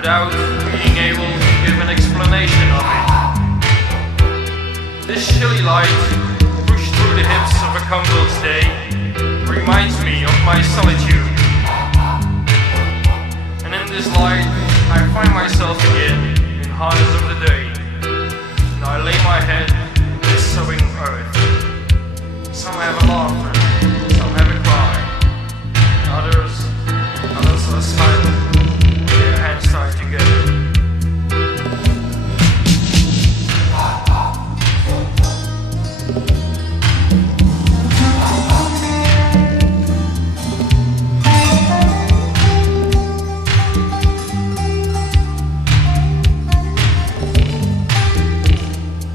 without being able to give an explanation of it. This chilly light, pushed through the hips of a candle's day, reminds me of my solitude. And in this light, I find myself again in harness of the day. And I lay my head in this sobbing earth. Some have a laughter, some have a cry. Others are silent, with their hands tied together.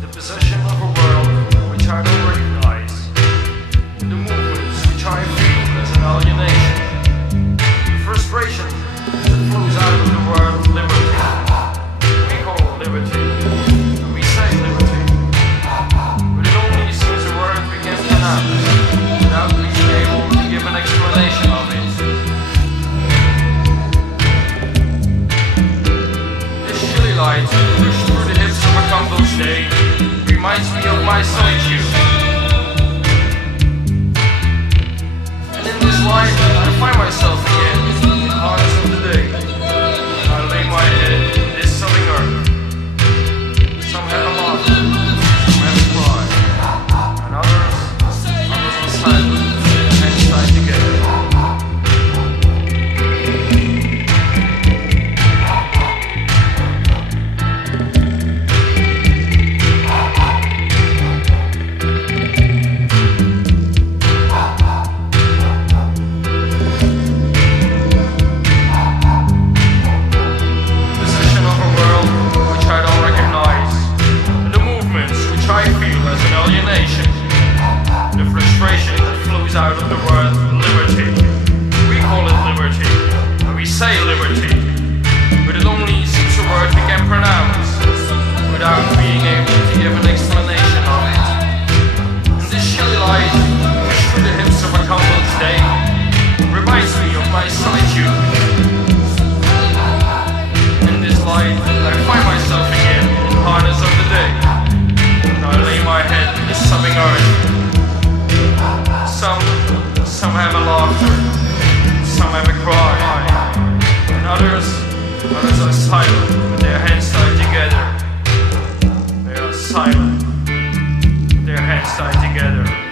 The possession of a world which I don't recognize, the movements which I feel as an alienation, the frustration that flows out of the word liberty. We call liberty, and we say liberty, but it only seems a word we can pronounce without being able to give an explanation of it. This chilly light, pushed through the hips of a candle's day, reminds me of my solitude. And in this light, I find myself again in the harness of the day. And I lay my head in this sobbing earth. Some have a laughter, some have a cry, and others are silent, hands tied together. Out of the word liberty. We call it liberty, and we say liberty, but it only seems a word we can pronounce without being able to give an explanation of it. And this chilly light, pushed through the hips of a candle's day, reminds me of my solitude. In this light, I find myself again in harness of the day, and I lay my head in the sobbing earth. Some have a laughter, some have a cry, and others are silent with their hands tied together. They are silent with their hands tied together.